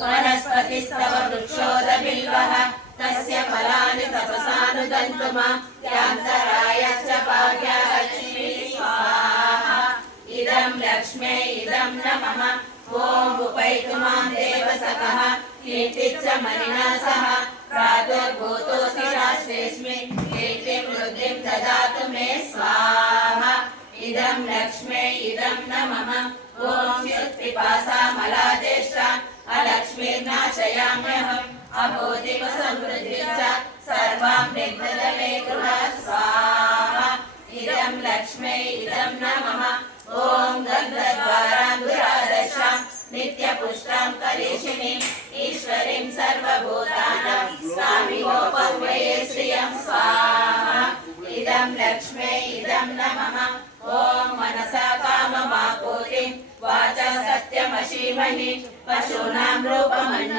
वनस्पतिस्तव वृक्षोदबिल्वः तस्य फलानि तपसानुदन्तु मां यान्तराय च भाग्यलक्ष्मी स्वाहा इदं लक्ष्मे इदं नमः ॐ उपैतु मां देवसखः कीर्तिश्च मणिना सह प्रादुर्भूतोऽसि राष्ट्रेऽस्मि कीर्तिं वृद्धिं ददातु मे स्वाहा इदं लक्ष्मे इदं नमः ॐ क्षुत्पिपासामलादेष्टा अलक्ष्मीर्नाशयाम्यहम् अभूतिमसमृद्धिं च सर्वां निर्दद मे गृहा स्वाहा इदं लक्ष्मे इदं नमः ॐ गन्धद्वारान्धुरादशां नित्यपुष्टां करीषिणीम् ईश्वरीं सर्वभूतानां स्वामिनोपव्यये श्रियं स्वाहा इदं लक्ष्मे इदं नमः ॐ मनसा काममापूतिं वाचा सत्यमशीमहि पशूनां रूपमन्ये